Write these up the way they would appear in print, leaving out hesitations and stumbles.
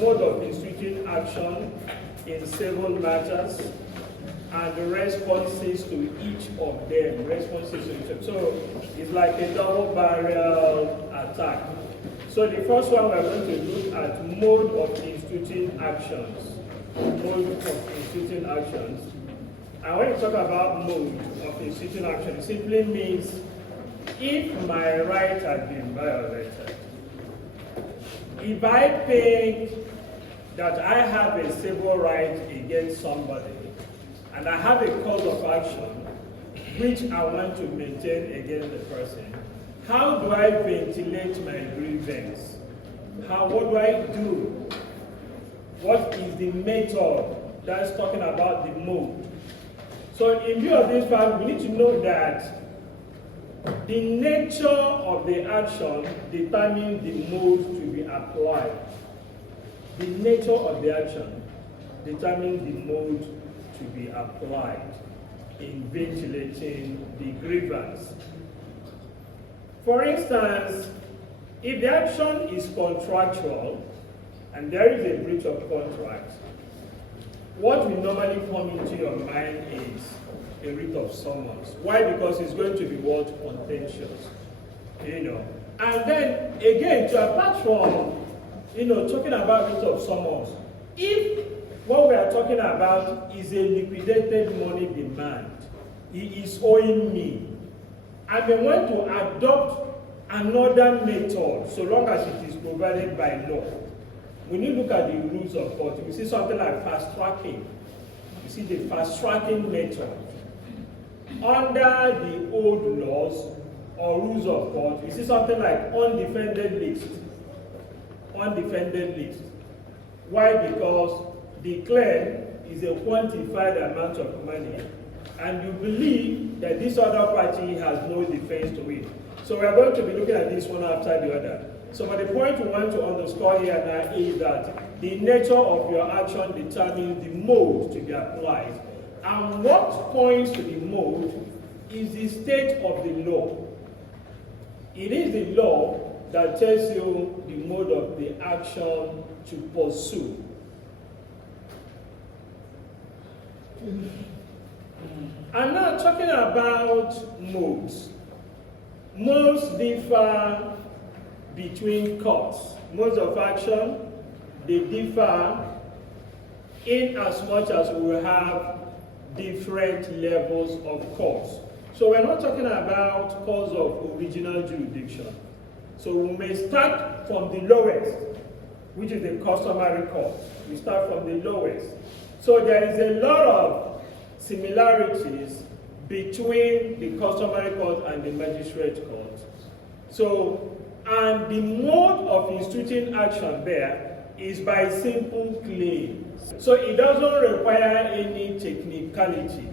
mode of instituting action in civil matters, and the responses to each of them, So it's like a double barrel attack. So the first one we're going to look at mode of instituting actions. Mode of instituting actions. And when you talk about mode of instituting action, it simply means if my right has been violated, if I think that I have a civil right against somebody, and I have a cause of action which I want to maintain against the person, how do I ventilate my grievance? What do I do? What is the method that's talking about the mode? So in view of this fact, we need to know that the nature of the action determines the mode to be applied. The nature of the action determines the mode to be applied in ventilating the grievance. For instance, if the action is contractual and there is a breach of contract, what will normally come into your mind is a writ of summons. Why? Because it's going to be what? Contentious. And then again, apart from talking about writ of summons, if what we are talking about is a liquidated money demand, he is owing me, I may want to adopt another method so long as it is provided by law. When you look at the rules of court, you see something like fast tracking. You see the fast tracking method. Under the old laws or rules of court, you see something like undefended list. Undefended list. Why? Because the claim is a quantified amount of money, and you believe that this other party has no defense to it. So we are going to be looking at this one after the other. So but the point we want to underscore here now is that the nature of your action determines the mode to be applied. And what points to the mode is the state of the law. It is the law that tells you the mode of the action to pursue. I'm now talking about modes. Modes differ between courts. Modes of action, they differ in as much as we have different levels of courts. So we're not talking about courts of original jurisdiction. So we may start from the lowest, which is the customary court. We start from the lowest. So there is a lot of similarities between the customary court and the magistrate court. So, and the mode of instituting action there is by simple claims. So it doesn't require any technicality.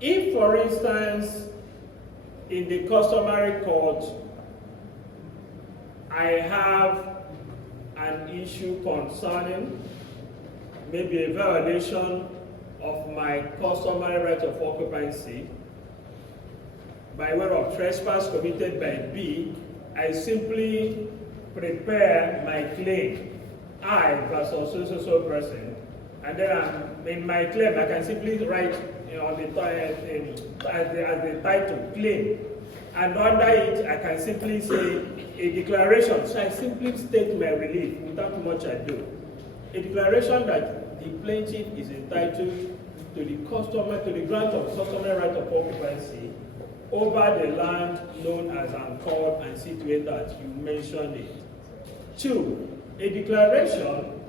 If, for instance, in the customary court, I have an issue concerning maybe a violation of my customary right of occupancy by way of trespass committed by B, I simply prepare my claim, I versus so person, and then in my claim I can simply write on the as the title claim, and under it I can simply say a declaration. So I simply state my relief without much ado. A declaration that the plaintiff is entitled to the grant of customary right of occupancy over the land known as anchored and situated as you mentioned it. 2, a declaration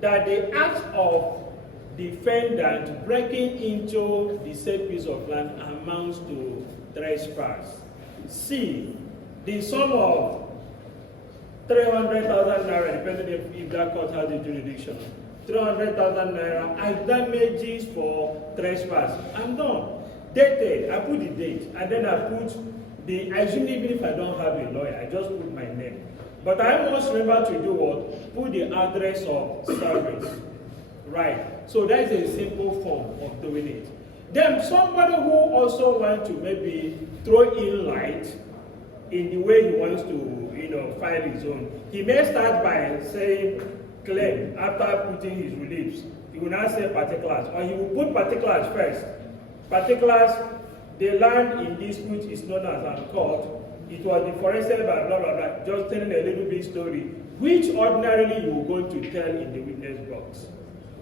that the act of defendant breaking into the said piece of land amounts to trespass. C, the sum of 300,000 naira, depending if that court has a jurisdiction, 300,000 naira as damages for trespass. I'm done. Dated, I put the date, and then I put the, I assume even if I don't have a lawyer, I just put my name. But I must remember to do what? Put the address of service. Right. So that is a simple form of doing it. Then somebody who also wants to maybe throw in light in the way he wants to, file his own. He may start by saying claim after putting his reliefs. He will now say particulars, or he will put particulars first. Particulars, the land in dispute is known as an court. It was deforested by blah, blah, blah, just telling a little bit story, which ordinarily you will go to tell in the witness box.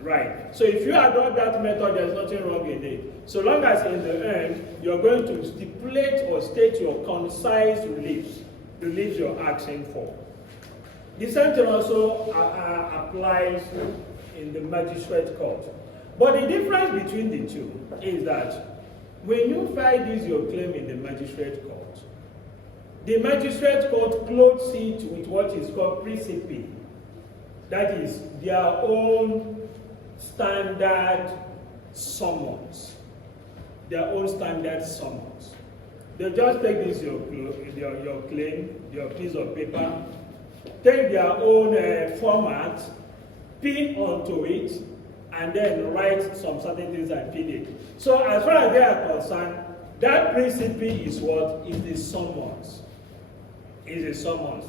Right. So if you adopt that method, there's nothing wrong in it. So long as in the end, you're going to stipulate or state your concise reliefs you're asking for. The same thing also applies in the magistrate court. But the difference between the two is that when you file this your claim in the magistrate court, the magistrate court clothes it with what is called precipi. That is their own standard summons. Their own standard summons. They just take this your claim, your piece of paper, take their own format, pin onto it, and then write some certain things and pin it. So as far as they are concerned, that precipi is what is the summons. Is a summons.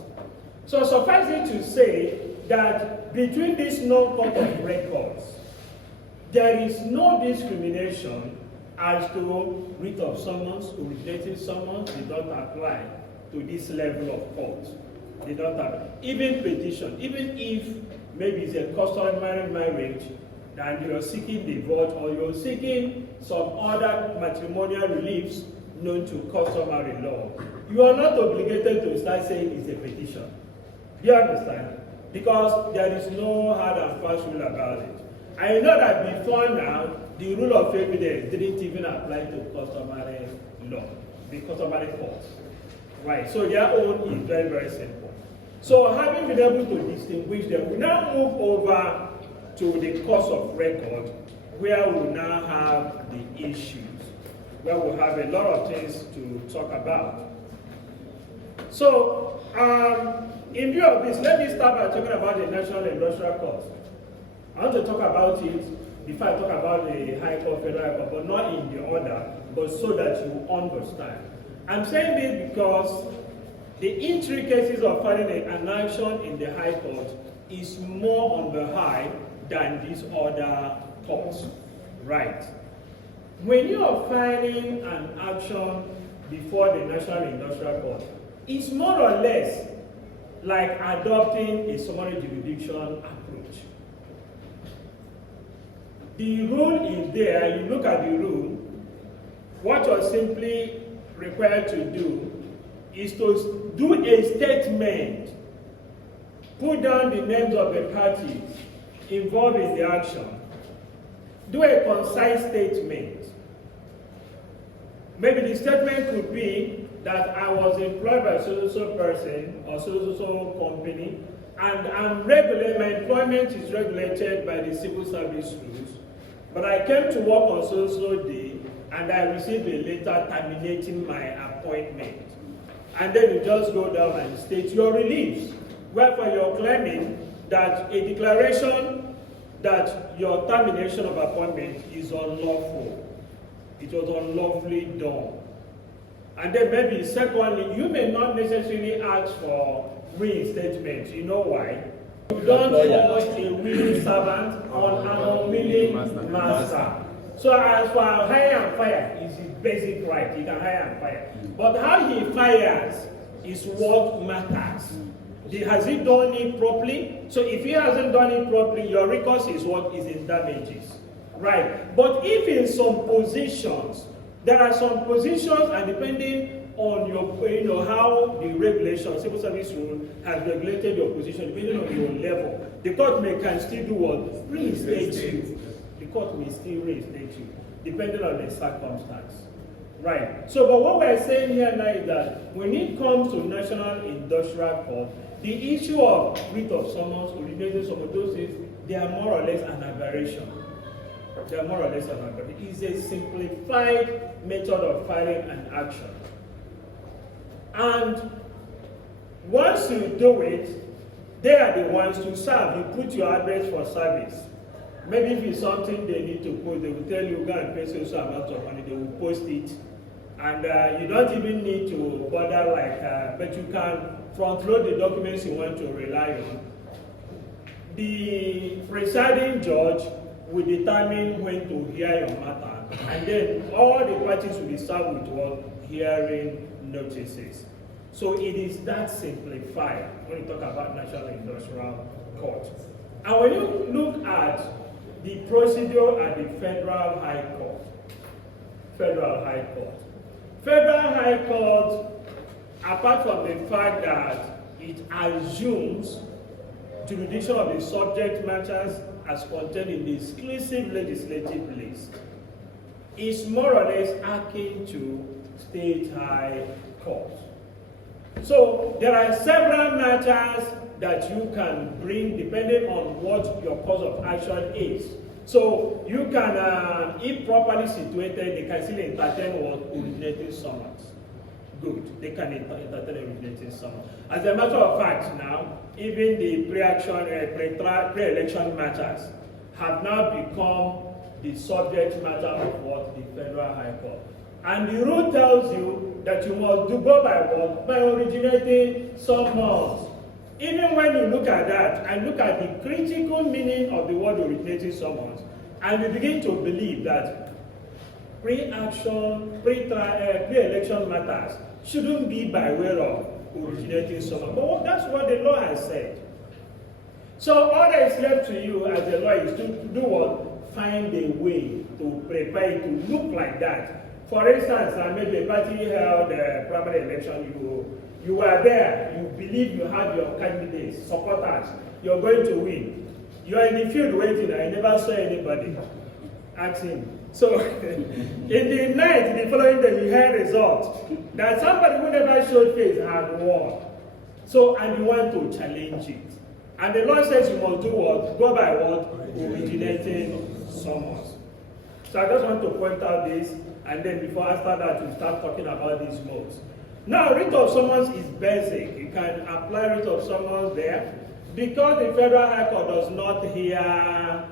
So suffice it to say that between these non-court of records, there is no discrimination as to writ of summons, originating summons. They don't apply to this level of court. They don't have, even petition, even if maybe it's a customary marriage and you're seeking divorce or you're seeking some other matrimonial reliefs known to customary law, you are not obligated to start saying it's a petition. Do you understand? Because there is no hard and fast rule about it. I know that before now, the rule of evidence didn't even apply to customary law, the customary courts. Right, so their own is very, very simple. So having been able to distinguish them, we now move over to the course of record, where we now have the issues, where we have a lot of things to talk about. So, in view of this, let me start by talking about the National Industrial Court. I want to talk about it before I talk about the High Court, Federal Court, but not in the order, but so that you understand. I'm saying this because the intricacies of filing an action in the High Court is more on the high than these other courts. Right. When you are filing an action before the National Industrial Court, it's more or less like adopting a summary jurisdiction approach. The rule is there, you look at the rule, what you're simply required to do is to do a statement, put down the names of the parties involved in the action, do a concise statement. Maybe the statement could be that I was employed by so person or so company, and my employment is regulated by the civil service rules, but I came to work on so day, and I received a letter terminating my appointment. And then you just go down and state your reliefs, wherefore you're claiming that a declaration that your termination of appointment is unlawful. It was unlawfully done. And then maybe secondly, you may not necessarily ask for reinstatement. You know why? You don't want a willing servant on an unwilling master. So as for hire and fire, is his basic right. He can hire and fire. But how he fires is what matters. Has he done it properly? So if he hasn't done it properly, your recourse is what is in damages. Right. But if in some positions, there are some positions, and depending on your, how the regulation, civil service rule has regulated your position, depending on your level, the court can still do what? Reinstate you. The court may still reinstate you, depending on the circumstance. Right. So, but what we're saying here now is that when it comes to National Industrial Court, the issue of writ of summons, originating summons, those things, they are more or less an aberration. They are more or less an aberration. It's a simplified method of filing an action. And once you do it, they are the ones to serve. You put your address for service. Maybe if it's something they need to post, they will tell you, go and pay so amount of money, they will post it. And you don't even need to bother but you can front load the documents you want to rely on. The presiding judge will determine when to hear your matter, and then all the parties will be served with what? Hearing notices. So it is that simplified when you talk about National Industrial Court. And when you look at the procedure at the Federal High Court, Federal High Court, apart from the fact that it assumes jurisdiction of the subject matters as contained in the exclusive legislative list, is more or less akin to state high court. So there are several matters that you can bring depending on what your cause of action is. So you can, if properly situated, they can still entertain what? Originating summons. Good, they can entertain originating summons. As a matter of fact now, even the pre-election matters have now become the subject matter of what? The Federal High Court. And the rule tells you that you must go by what? By originating summons. Even when you look at that and look at the critical meaning of the word originating summons, and you begin to believe that pre-election matters shouldn't be by way of originating summons. But that's what the law has said. So all that is left to you as a lawyer is to do what? Find a way to prepare it to look like that. For instance, maybe a party held a primary election, you were there, you believe you have your candidates, supporters, you're going to win. You're in the field waiting, I never saw anybody asking. So, in the night, the following day, you heard results that somebody who never showed face had won. So, and you want to challenge it. And the law says you must do what? Go by what? Originating summons. So I just want to point out this, and then after that, we start talking about these modes. Now, writ of summons is basic. You can apply writ of summons there because the Federal High Court does not hear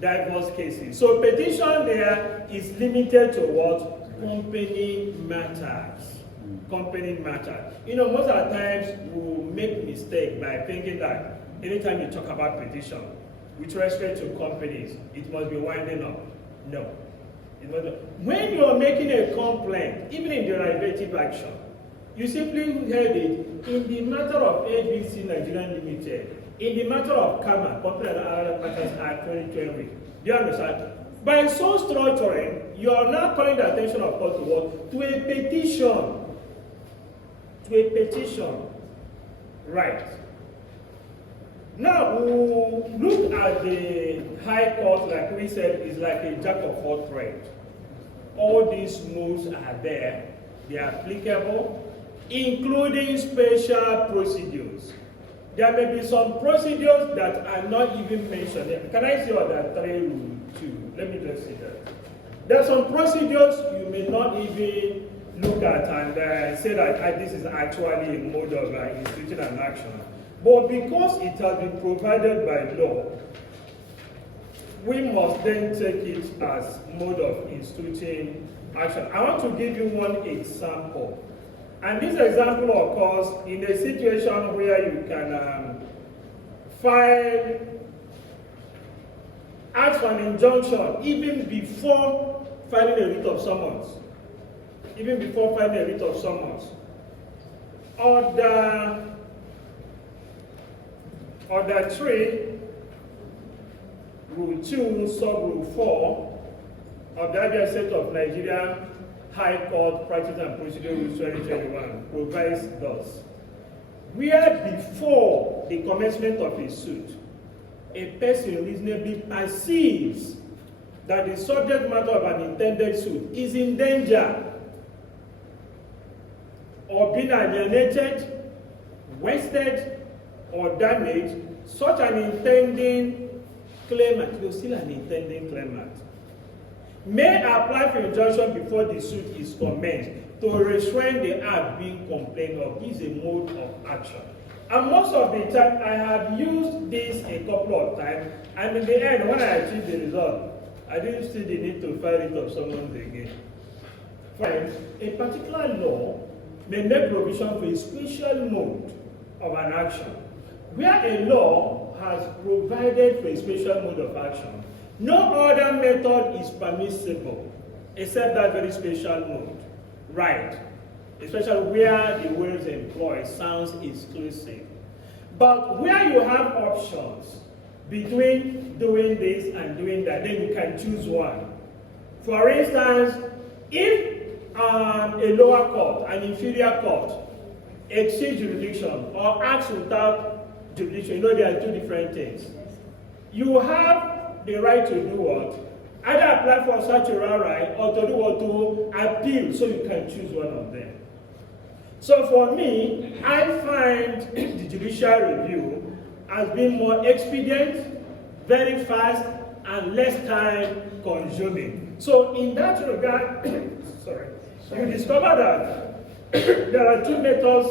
diverse cases. So petition there is limited to what? Company matters. Company matters. You know, most of the times we make mistake by thinking that anytime you talk about petition, with respect to companies, it must be winding up. No. When you are making a complaint, even in derivative action, you simply held it in the matter of ABC Nigerian Limited, in the matter of Kama, Company and Other Matters Act 2020. Do you understand? By so structuring, you are now calling the attention of court to what? To a petition. To a petition. Right. Now, we'll look at the High Court, like we said, is like a jack of all trades. All these modes are there. They are applicable, including special procedures. There may be some procedures that are not even mentioned. Can I see what that 3 rule 2? Let me just see that. There are some procedures you may not even look at and say that this is actually a mode of instituting an action. But because it has been provided by law, we must then take it as mode of instituting action. I want to give you one example. And this example occurs in a situation where you can ask for an injunction even before filing a writ of summons. Even before filing a writ of summons. Order 3, Rule 2, Sub-Rule 4 of the Abia State of Nigeria High Court Practice and Procedure Rule 2021 provides thus. Where before the commencement of a suit, a person reasonably perceives that the subject matter of an intended suit is in danger or being alienated, wasted, or damaged, such an intending claimant, you're still an intending claimant, may apply for injunction before the suit is commenced to restrain the act being complained of. This is a mode of action. And most of the time, I have used this a couple of times, and in the end, when I achieved the result, I didn't see the need to file it of someone again. Friends, a particular law may make provision for a special mode of an action. Where a law has provided for a special mode of action, no other method is permissible except that very special mode. Right. Especially where the words employed sounds exclusive. But where you have options between doing this and doing that, then you can choose one. For instance, if a lower court, an inferior court, exceeds jurisdiction or acts without jurisdiction, you know there are two different things. You have the right to do what? Either apply for statutory right or to do what? To appeal, so you can choose one of them. So for me, I find the judicial review as being more expedient, very fast, and less time consuming. So in that regard, you discover that there are two methods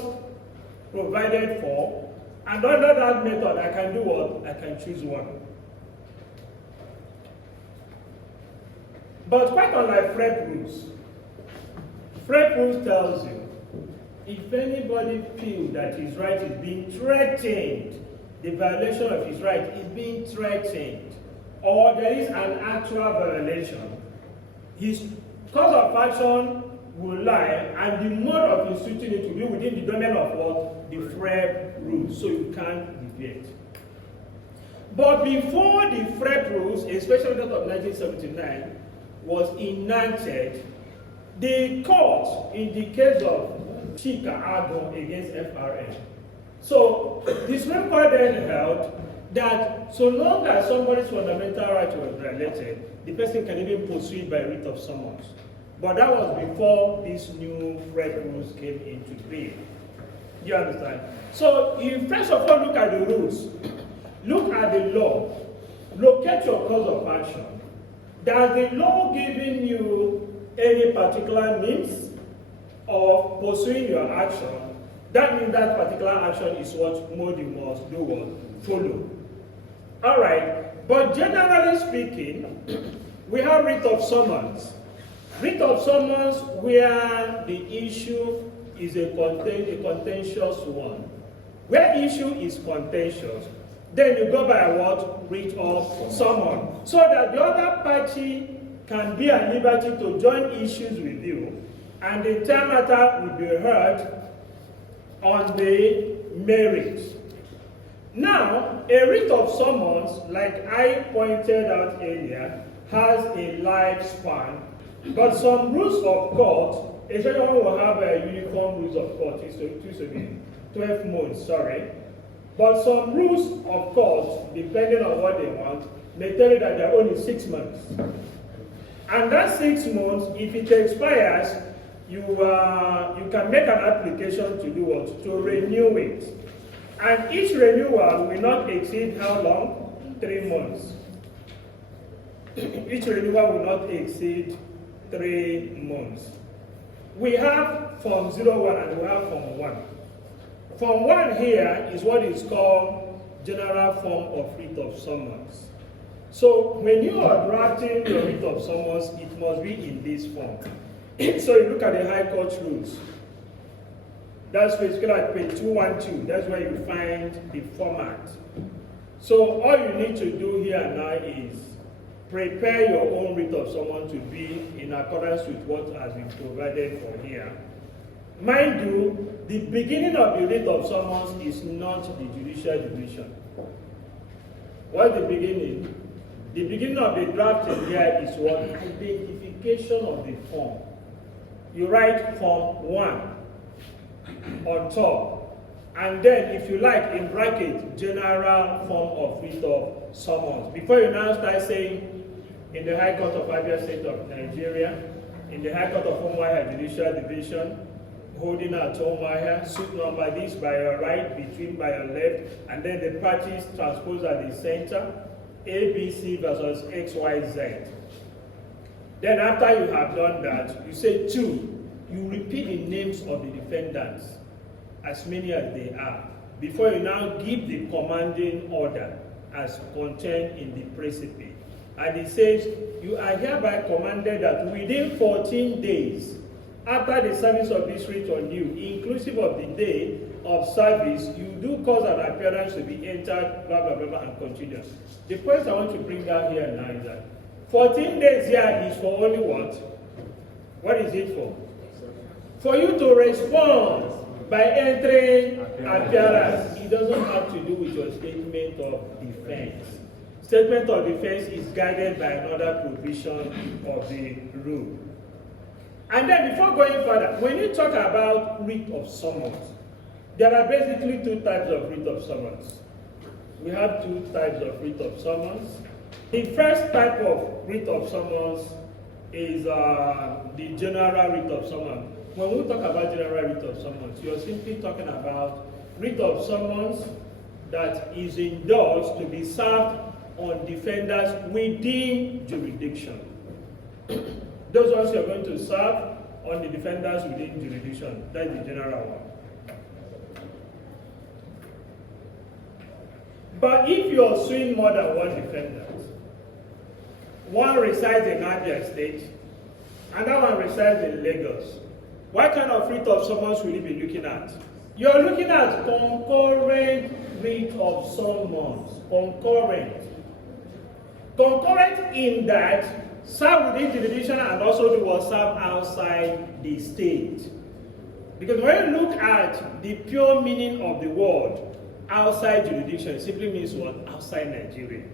provided for, and under that method I can do what? I can choose one. But quite unlike FREP rules, FREP rules tells you if anybody feels that his right is being threatened, the violation of his right is being threatened, or there is an actual violation, his cause of action will lie, and the mode of instituting it will be within the domain of what? The FREP rules, so you can't deviate. But before the FREP rules, especially that of 1979, was enacted, the court, in the case of Chika Agon against FRN, so the Supreme Court then held that so long as somebody's fundamental right was violated, the person can even pursue it by writ of summons. But that was before these new FREP rules came into being. You understand? So you first of all look at the rules, look at the law, locate your cause of action. Does the law giving you any particular means of pursuing your action? That means that particular action is what mode you must do what? Follow. All right. But generally speaking, we have writ of summons. Writ of summons where the issue is a contentious one. Where issue is contentious, then you go by what? Writ of summons. So that the other party can be at liberty to join issues with you, and the entire matter will be heard on the merits. Now, a writ of summons, like I pointed out earlier, has a lifespan, but some rules of court, especially when we have a uniform rules of court, 12 months, sorry. But some rules of court, depending on what they want, may tell you that they're only 6 months. And that 6 months, if it expires, you can make an application to do what? To renew it. And each renewal will not exceed how long? 3 months. Each renewal will not exceed 3 months. We have Form 01 and we have Form 1. Form 1 here is what is called General Form of Writ of Summons. So when you are drafting your writ of summons, it must be in this form. So you look at the High Court rules. That's basically like page 212. That's where you find the format. So all you need to do here now is prepare your own writ of summons to be in accordance with what has been provided for here. Mind you, the beginning of the writ of summons is not the judicial division. What's the beginning? The beginning of the drafting here is what? Identification of the form. You write Form 1 on top, and then if you like, in bracket, General Form of Writ of Summons. Before you now start saying, in the High Court of Abia State of Nigeria, in the High Court of Umuahia Judicial Division, holding at Umuahia, suit number this by your right, between by your left, and then the parties transposed at the center, ABC versus XYZ. Then after you have done that, you say 2. You repeat the names of the defendants, as many as they are, before you now give the commanding order as contained in the precipice. And it says, you are hereby commanded that within 14 days after the service of this rite on you, inclusive of the day of service, you do cause an appearance to be entered, blah, blah, blah, blah, and continue. The point I want to bring down here now is that 14 days here is for only what? What is it for? For you to respond by entering appearance. It doesn't have to do with your statement of defense. Statement of defense is guided by another provision of the rule. And then before going further, when you talk about writ of summons, there are basically two types of writ of summons. We have two types of writ of summons. The first type of writ of summons is the general writ of summons. When we talk about general writ of summons, you're simply talking about writ of summons that is endorsed to be served on defenders within jurisdiction. Those ones you're going to serve on the defenders within jurisdiction. That's the general one. But if you're suing more than one defendant, one resides in Abia State, another one resides in Lagos, what kind of writ of summons will you be looking at? You're looking at concurrent writ of summons. Concurrent. Concurrent in that serve within jurisdiction and also do what serve outside the state. Because when you look at the pure meaning of the word outside jurisdiction, it simply means what? Outside Nigeria.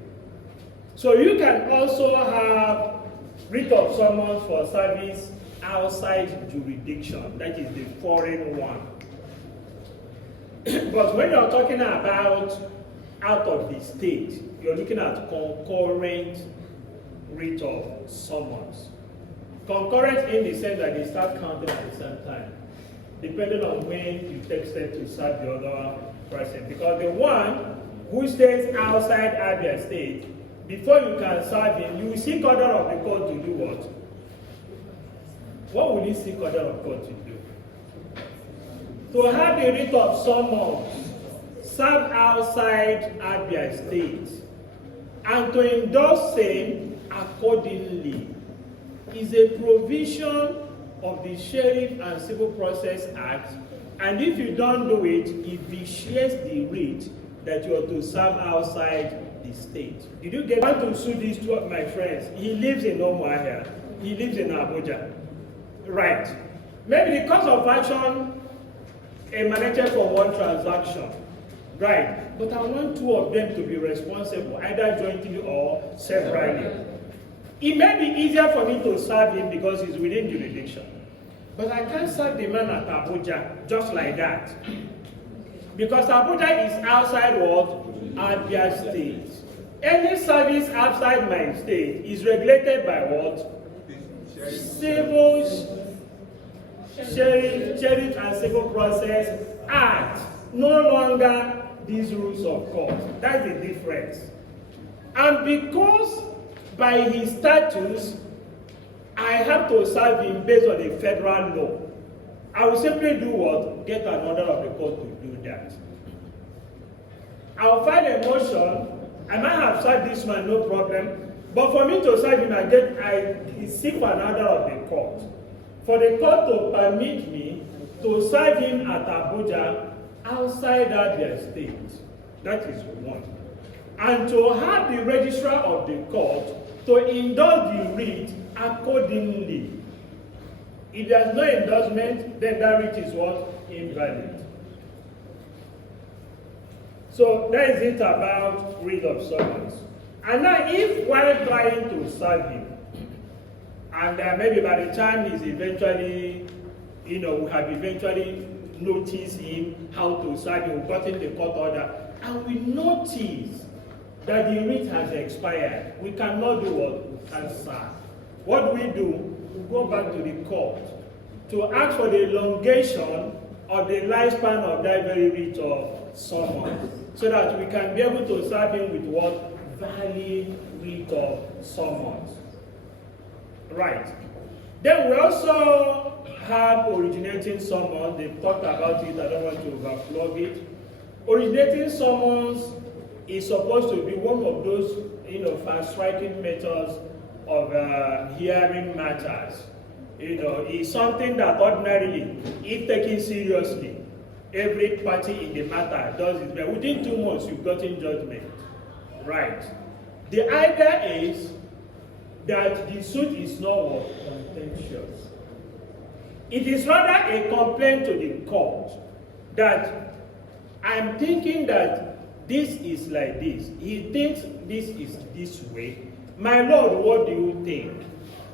So you can also have writ of summons for service outside jurisdiction, that is the foreign one. But when you're talking about out of the state, you're looking at concurrent writ of summons. Concurrent in the sense that they start counting at the same time, depending on when you texted to serve the other person. Because the one who stays outside Abia State, before you can serve him, you will seek order of the court to do what? What will you seek order of court to do? To have a writ of summons served outside Abia State and to endorse same accordingly is a provision of the Sheriff and Civil Process Act, and if you don't do it, it vitiates the writ that you are to serve outside the state. Did you get want to sue these two of my friends? He lives in Omaha, he lives in Abuja. Right. Maybe the cause of action emanated from one transaction. Right. But I want two of them to be responsible, either jointly or separately. It may be easier for me to serve him because he's within jurisdiction. But I can't serve the man at Abuja just like that. Because Abuja is outside what? Abia State. Any service outside my state is regulated by what? Sheriff and Civil Process Act. No longer these rules of court. That's the difference. And because by his status, I have to serve him based on the federal law, I will simply do what? Get an order of the court to do that. I will file a motion. I might have served this man, no problem. But for me to serve him, I seek for an order of the court. For the court to permit me to serve him at Abuja outside Abia State. That is one. And to have the registrar of the court to endorse the writ accordingly. If there is no endorsement, then that writ is what? Invalid. So that is it about writ of summons. And now if while trying to serve him, and maybe by the time he's eventually, we have eventually noticed him how to serve him, we've gotten the court order, and we notice that the writ has expired, we cannot do what? We can't serve. What do? We go back to the court to ask for the elongation of the lifespan of that very writ of summons, so that we can be able to serve him with what? Valid writ of summons. Right. Then we also have originating summons. They've talked about it. I don't want to overflog it. Originating summons is supposed to be one of those, fast-striking methods of hearing matters. is something that ordinarily, if taken seriously, every party in the matter does it. But within 2 months, you've gotten judgment. Right. The idea is that the suit is not contentious. It is rather a complaint to the court that I'm thinking that this is like this. He thinks this is this way. My lord, what do you think?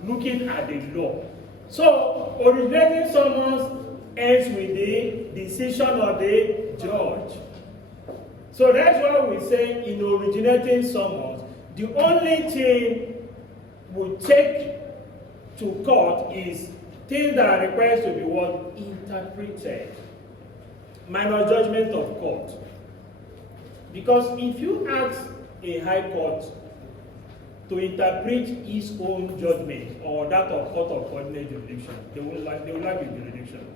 Looking at the law. So, originating summons ends with the decision of the judge. So that's why we say in originating summons, the only thing we take to court is things that are required to be what? Interpreted. Minor judgment of court. Because if you ask a high court to interpret his own judgment or that of court of ordinary jurisdiction, they will like the jurisdiction.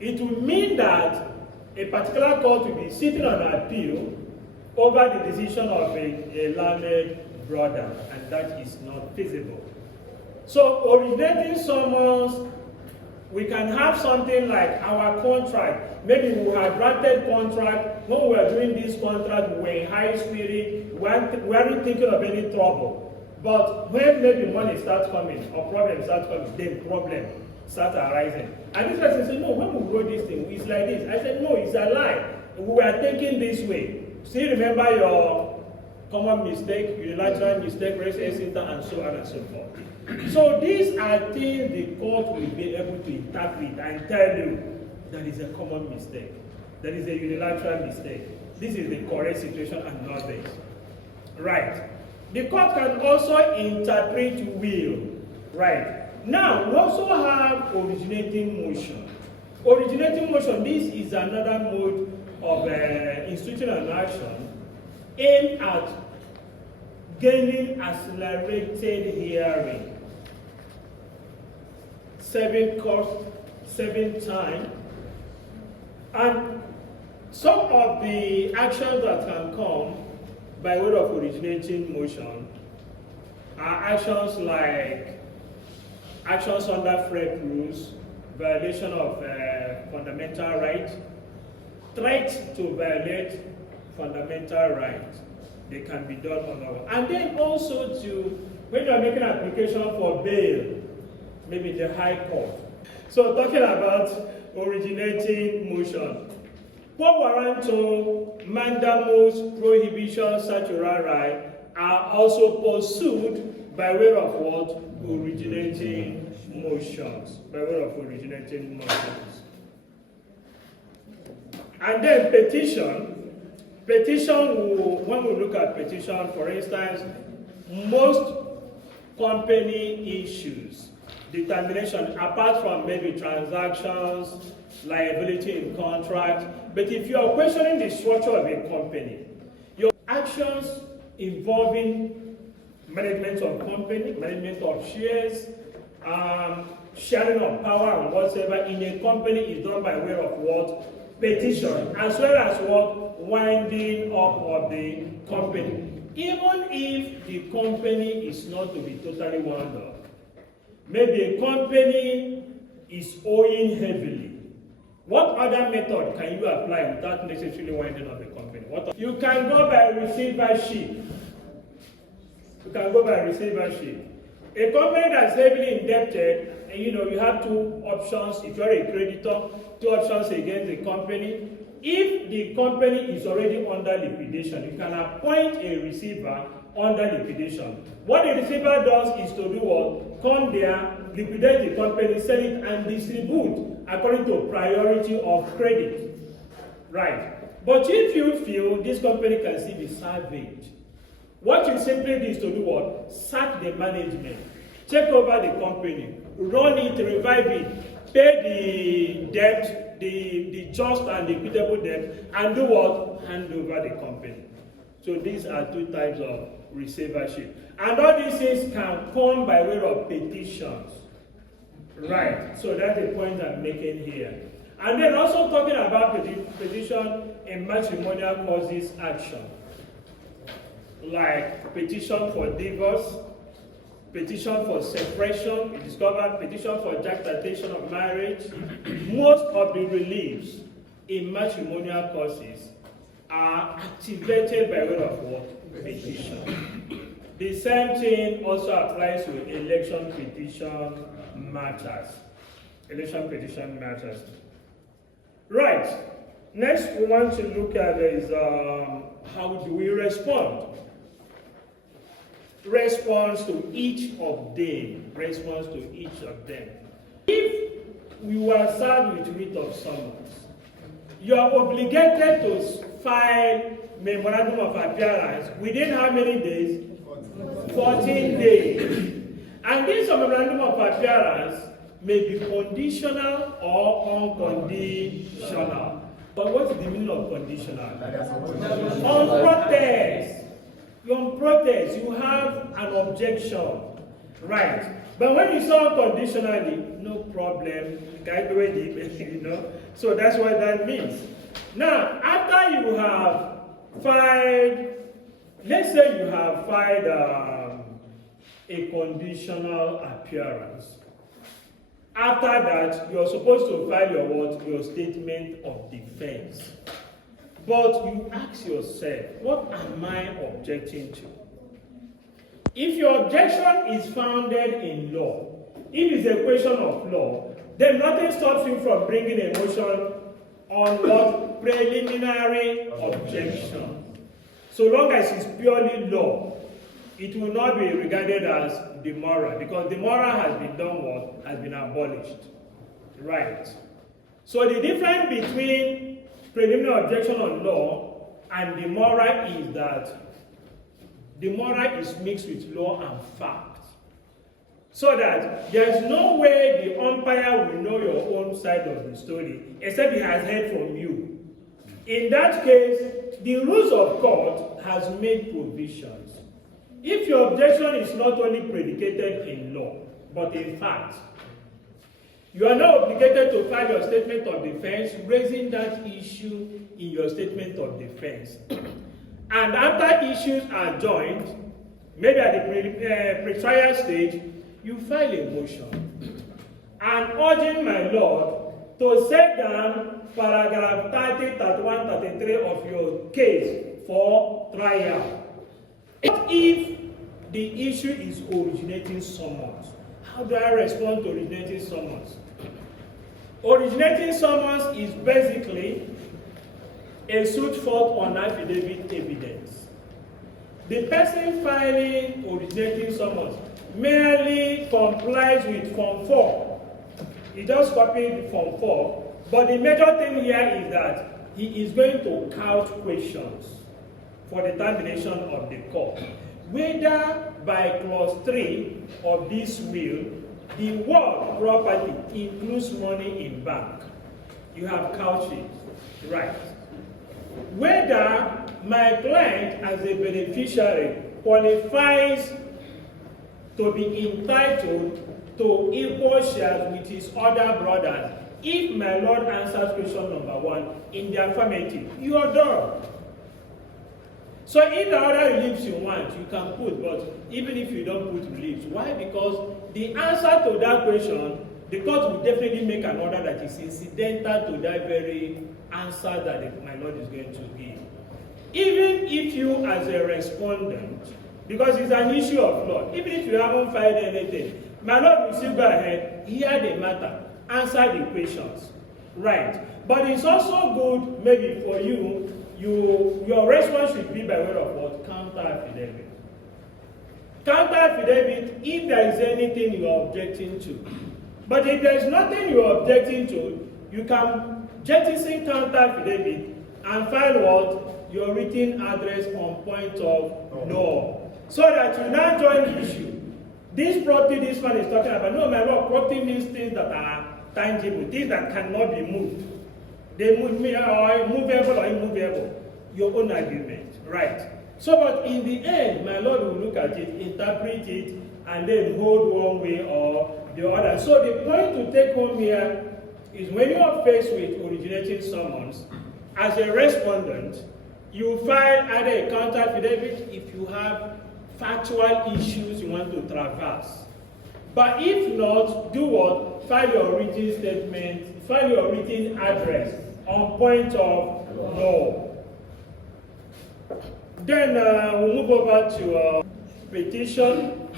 It will mean that a particular court will be sitting on an appeal over the decision of a learned brother, and that is not feasible. So originating summons, we can have something like our contract. Maybe we had granted contract. When we were doing this contract, we were in high spirit. We weren't thinking of any trouble. But when maybe money starts coming or problem starts coming, then problem starts arising. And this person said, no, when we wrote this thing, it's like this. I said, no, it's a lie. We were thinking this way. Still remember your common mistake, unilateral mistake, race, and so on and so forth. So these are things the court will be able to interpret and tell you that is a common mistake. That is a unilateral mistake. This is the correct situation and not this. Right. The court can also interpret will. Right. Now, we also have originating motion. Originating motion, this is another mode of instituting an action aimed at gaining accelerated hearing, saving cost, saving time, and some of the actions that can come by way of originating motion are actions like actions under FREP rules, violation of fundamental rights, threat to violate fundamental rights. They can be done on our. And then also when you are making an application for bail, maybe the High Court. So talking about originating motion. Quo warranto, mandamus, prohibition, certiorari are also pursued by way of what? Originating motions. By way of originating motions. And then petition. Petition, when we look at petition, for instance, most company issues, determination, apart from maybe transactions, liability in contract, but if you are questioning the structure of a company, your actions involving management of company, management of shares, sharing of power and whatever in a company is done by way of what? Petition, as well as what? Winding up of the company. Even if the company is not to be totally wound up, maybe a company is owing heavily. What other method can you apply without necessarily winding up the company? You can go by receivership. You can go by receivership. A company that's heavily indebted, and you have two options. If you're a creditor, two options against the company. If the company is already under liquidation, you can appoint a receiver under liquidation. What the receiver does is to do what? Come there, liquidate the company, sell it, and distribute according to priority of credit. Right. But if you feel this company can still be salvaged, what you simply do is to do what? Sack the management, take over the company, run it, revive it, pay the debt, the just and the equitable debt, and do what? Hand over the company. So these are two types of receivership. And all these things can come by way of petitions. Right. So that's the point I'm making here. And then also talking about petition in matrimonial causes action. Like petition for divorce, petition for separation, we discovered petition for jactation of marriage. Most of the reliefs in matrimonial causes are activated by way of what? Petition. The same thing also applies to election petition matters. Election petition matters. Right. Next, we want to look at is how do we respond? Response to each of them. Response to each of them. If we were served with writ of summons, you are obligated to file memorandum of appearance within how many days? 14 days. And this memorandum of appearance may be conditional or unconditional. But what is the meaning of conditional? On protest. On protest, you have an objection. Right. But when you saw unconditionally, no problem. You know. So that's what that means. Now, after you have filed, let's say you have filed a conditional appearance. After that, you're supposed to file your what? Your statement of defense. But you ask yourself, what am I objecting to? If your objection is founded in law, if it's a question of law, then nothing stops you from bringing a motion on what? Preliminary objection. So long as it's purely law, it will not be regarded as the moral, because the moral has been done what? Has been abolished. Right. So the difference between preliminary objection on law and the moral is that the moral is mixed with law and fact. So that there is no way the umpire will know your own side of the story except he has heard from you. In that case, the rules of court has made provisions. If your objection is not only predicated in law, but in fact, you are now obligated to file your statement of defense, raising that issue in your statement of defense. And after issues are joined, maybe at the pre-trial stage, you file a motion. And urging my Lord to set down paragraph 30, 31, 33 of your case for trial. What if the issue is originating summons? How do I respond to originating summons? Originating summons is basically a suit filed on affidavit evidence. The person filing originating summons merely complies with Form 4. He just copied Form 4, but the major thing here is that he is going to couch questions for the termination of the court. Whether by clause 3 of this will, the word property includes money in bank. You have couched it, right. Whether my client as a beneficiary qualifies to be entitled to equal shares with his other brothers, if my Lord answers question number 1 in the affirmative, you are done. So if the other reliefs you want, you can put, but even if you don't put reliefs, why? Because the answer to that question, the court will definitely make an order that is incidental to that very answer that my Lord is going to give. Even if you as a respondent, because it's an issue of law, even if you haven't filed anything, my Lord will still go ahead, hear the matter, answer the questions. Right. But it's also good maybe for you, your response should be by way of what? Counter affidavit. Counter affidavit if there is anything you are objecting to. But if there is nothing you are objecting to, you can jettison counter affidavit and file what? Your written address on point of law. So that you now join the issue. This property this man is talking about, no, my Lord, property means things that are tangible, things that cannot be moved. They move or movable or immovable. Your own argument, right? So, but in the end, my Lord will look at it, interpret it, and then hold one way or the other. So the point to take home here is when you are faced with originating summons, as a respondent, you file either a counter affidavit if you have factual issues you want to traverse. But if not, do what? File your written statement, file your written address on point of law. Then we'll move over to petition.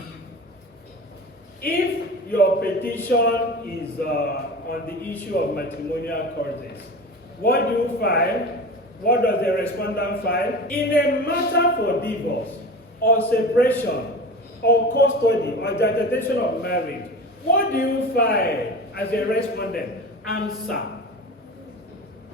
If your petition is on the issue of matrimonial causes, what do you file? What does the respondent file? In a matter for divorce or separation or custody or dissertation of marriage, what do you file as a respondent? Answer.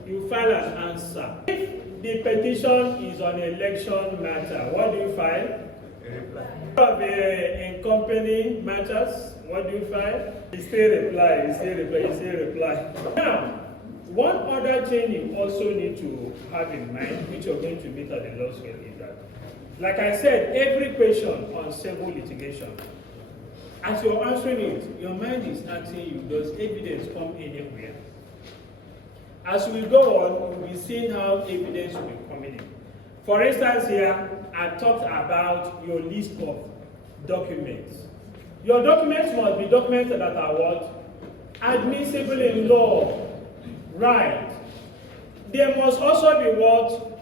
You file an answer. If the petition is on election matter, what do you file? A reply. Of the accompanying matters, what do you file? You say reply, you say reply, you say reply. Now, one other thing you also need to have in mind, which you're going to meet at the law school, is that, like I said, every question on civil litigation, as you're answering it, your mind is asking you, does evidence come anywhere? As we go on, we'll be seeing how evidence will be coming in. For instance here, I talked about your list of documents. Your documents must be documents that are what? Admissible in law. Right. They must also be what?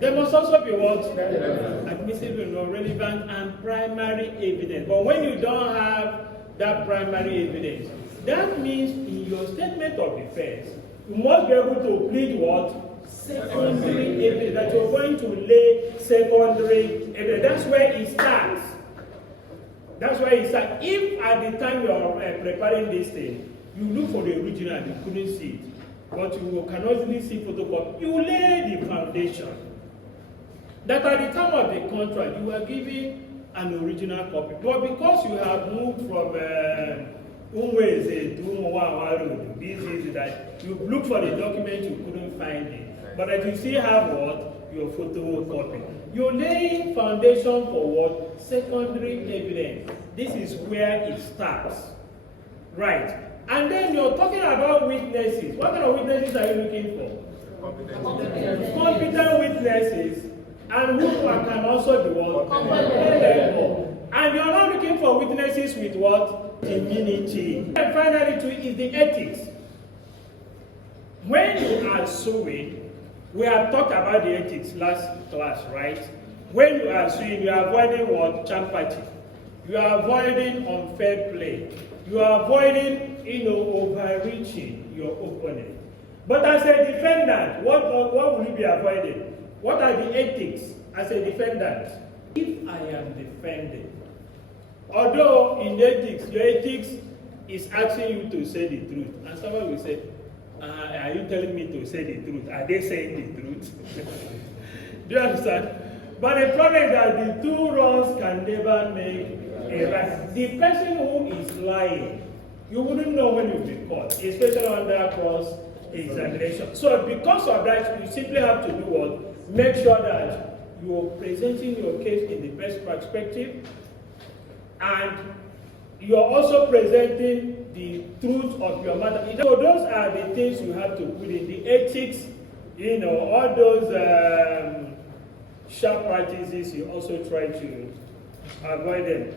They must also be what? Admissible in law, relevant and primary evidence. But when you don't have that primary evidence, that means in your statement of defense, you must be able to plead what? Secondary evidence. That you're going to lay secondary evidence. That's where it starts. That's where it starts. If at the time you're preparing this thing, you look for the original and you couldn't see it, but you can easily see photocopy, you lay the foundation. That at the time of the contract, you were given an original copy. But because you have moved from that you look for the document, you couldn't find it. But that you still have what? Your photocopy. You're laying foundation for what? Secondary evidence. This is where it starts. Right. And then you're talking about witnesses. What kind of witnesses are you looking for? Competent witnesses. And who can also be what? And you're not looking for witnesses with what? Immunity. And finally, too, is the ethics. When you are suing, we have talked about the ethics last class, right? When you are suing, you are avoiding what? Champathy. You are avoiding unfair play. You are avoiding, overreaching your opponent. But as a defendant, what will you be avoiding? What are the ethics as a defendant? If I am defending, although in ethics, your ethics is asking you to say the truth, and someone will say, are you telling me to say the truth? Are they saying the truth? Do you understand? But the problem is that the two wrongs can never make a right. The person who is lying, you wouldn't know when you'll be caught, especially under cross-examination. So because of that, you simply have to do what? Make sure that you're presenting your case in the best perspective, and you're also presenting the truth of your matter. So those are the things you have to put in the ethics, all those sharp practices, you also try to avoid them.